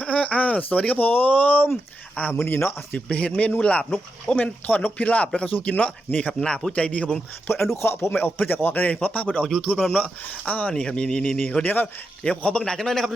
อ่าสวัสดีครับผม อ่ามื้อนี้เนาะสิไปเฮ็ดเมนูลาบนกโอ้แม่นทอดนกพิราบนะครับสู้กินเนาะนี่ครับหน้าผู้ใจดีครับผมเพิ่นอนุเคราะห์ผมไม่ออกเพิ่นจะออกเลยเพราะภาพเพิ่นออก YouTube ครับเนาะอ้านี่ครับนี่นี่นี่นี่เดี๋ยวครับเดี๋ยวขอเบิ่งหน้าจังหน่อยนะครับ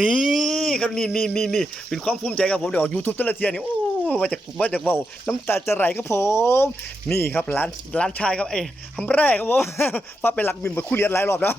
นี่ครับนี่นี่นี่นี่เป็นความภูมิใจครับผมเดี๋ยวออก YouTube แต่ละเทียนี่โอ้มาจากมาจากเว้าน้ำตาจะไหลครับผม นี่ครับร้านร้านชายครับเอ้คำแรกครับผมพาไปหลักบินมาคู่เรียนหลายรอบแล้ว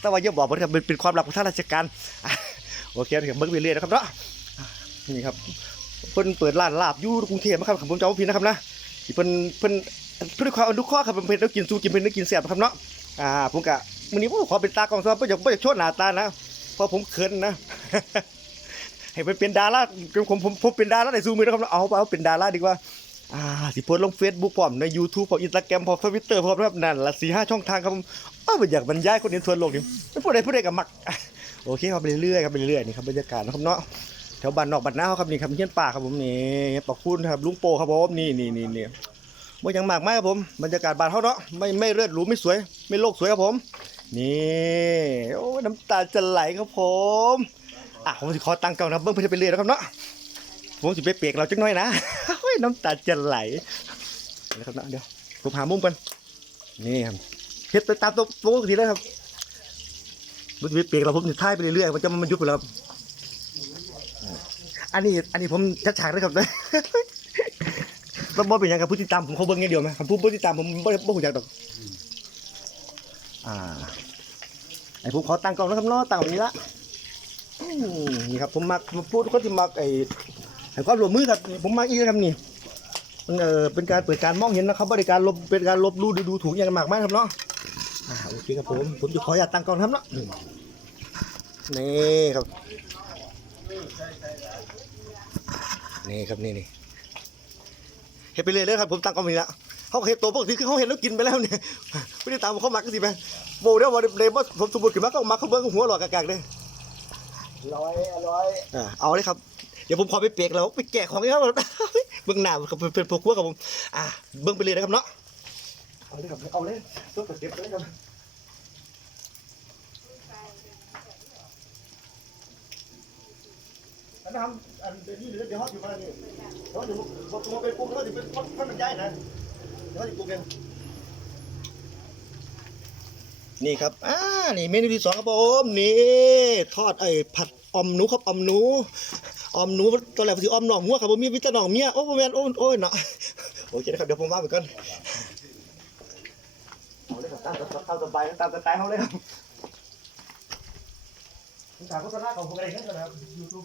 แต่ว่าอย่าบอกว่าเป็นเป็นความลับของท่านราชการ โอเคเดี๋ยวเบิ้งไปเรื่อยนะครับเนาะนี่ครับเพิ่นเปิดร้านลาบอยู่กรุงเทพนะครับผมจำว่าผิดนะครับนะเพิ่นเพิ่นเพิ่นความอนุเคราะห์ครับเพิ่นได้กินสู้กินเพิ่นได้กินแซ่บนะครับเนาะอ่าผมกะมื้อนี้ผมขอเป็นตากล้องซะบ่อยากบ่อยากโชว์หน้าตานะเพราะผมเขินนะให้เพิ่นเป็นดาราผมผมผมเป็นดาราได้สู้มือนะครับเนาะเอาเอาเป็นดาราดีกว่าอ่าสิโพสต์ลง Facebook พร้อมใน YouTube พร้อม Instagram พร้อม Twitter พร้อมนะครับนั่นละ4-5ช่องทางครับผมอ้าวอยากบรรยายคนเห็นทั่วโลกนี่ไม่พูดใดพูดใดก็มัก โอเคครับไปเรื่อยๆครับไปเรื่อยๆนี่ครับบรรยากาศนะครับเนาะแถวบ้านนอกบ้านนาเขาครับนี่ครับเฮียนป่าครับผมนี่ปอกคุณครับลุงโปครับผมนี่นี่นี่นี่บ่ยังมากมากครับผมบรรยากาศบ้านเขาเนาะไม่ไม่เลือดหรูไม่สวย ไม่โลกสวยครับผม นี่โอ้น้ำตาจะไหลครับผมอะผมสิขอตังค์เก่านะเบิ้งเพื่อจะไปเรื่อยนะครับเนาะผมสิไปเปียกเราจังน้อยนะโอ้ยน้ำตาจะไหลนะครับเนาะเดี๋ยวผมหามุมกันนี่ครับเฮ็ดไปตามตัวปกติเลยครับ มันจะไปเปียกเราผมจะท่ายไปเรื่อยๆมันจะมันยุบไปแล้วครับอันนี้ อันนี้ผมชัดฉากเลยครับนะต้องบอกเป็นยังกับผู้ติดตามผมเขาเบิ้งอย่เดียวไหมคำพูดผู้ติดตามผมไม่ได้บ่หูจักดอกอ่าไอ้ผมขอตั้งกล้องนะครับเนาะตั้งแบบนี้ละนี่ครับผมมักผมพูดคนที่มักไอ้ไอ้ความรวมมือครับนี่ผมมักอีกนะครับนี่มันเออเป็นการเปิดการมองเห็นนะครับบริการลบเป็นการลบลู่ดูดูถูกอย่างมากมากครับเนาะอ่าโอเคครับผมผมจะขออยากตั้งกล้องครับเนาะ นี่ครับ นี่ครับนี่นี่เห็นไปเลยเลยครับผมตั้งกล้องไปแล้วเขาเห็นตัวปกติคือเขาเห็นแล้วกินไปแล้วเนี่ยไม่ได้ตามเขามักก็สิไปโบเดี๋ยววันเดมผมสมบูรณ์ขึ้นมาก็มักเขาเบิ้งหัวหลอกกากๆเลยร้อยร้อยอ่าเอาเลยครับเดี๋ยวผมขอไปเปียกแล้วไปแกะของนี่ครับเบิ้งหน้าครับเป็นพวกพวกกับผมอ่าเบิ้งไปเลยนะครับเนาะเอาเลยครับเอาเลยตัวเก็บเลยครับ อันนั้นทำอันนี้เดี๋ยวเขาอยู่มาเนี่ยเขาอยู่พอตัวไปปรุงแล้วจะเป็นทอดมันย้ายนะเดี๋ยวเขาจะปรุงกันนี่ครับ อ่า นี่เมนูที่สองครับผม นี่ทอดไอ้ผัดอมหนูครับอมหนูอมหนูตอนแรกผมสิออมหน่องหัวครับผมมีวิตาหน่องเมียโอ้โหแมนโอ้โอ้ยเนาะโอเคนะครับเดี๋ยวผมว่าไปก่อนเอาเลยครับตามตามสบายตามสไตล์เขาเลยครับผมถามโฆษณาของผมอะไรเงี้ยนะครับยูทูบ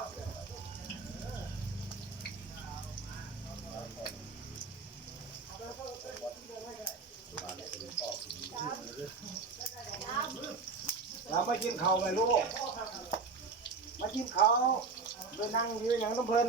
เรามากินข้าไงลูกมากินข้าไปนั่งยืนอย่างน้ำเพลิน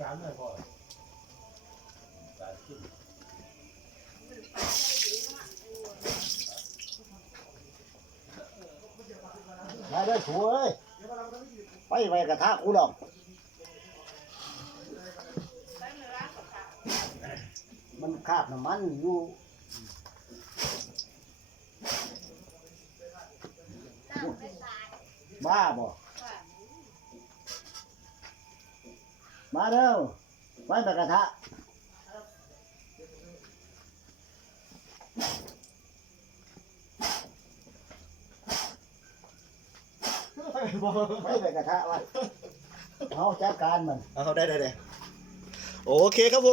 ทั้งการไม่พอการขึ้นมาได้สวยไปไปกระทะกูหรอกได้เนื้อกมันคาบน้ำมันอยู่บ้าบ่ ว่า มาเร็วไปไปกระทะไปไปกระทะวะเอาจัดการมันเอาเขาได้ได้ได้โอเคครับผ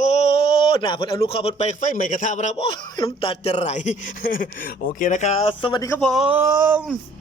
มหน้าเพิ่นเอาลูกเข้าเพิ่นไปไฟใหม่กระทะมาครับโอ้น้ำตาจะไหล โอเคนะครับ สวัสดีครับผม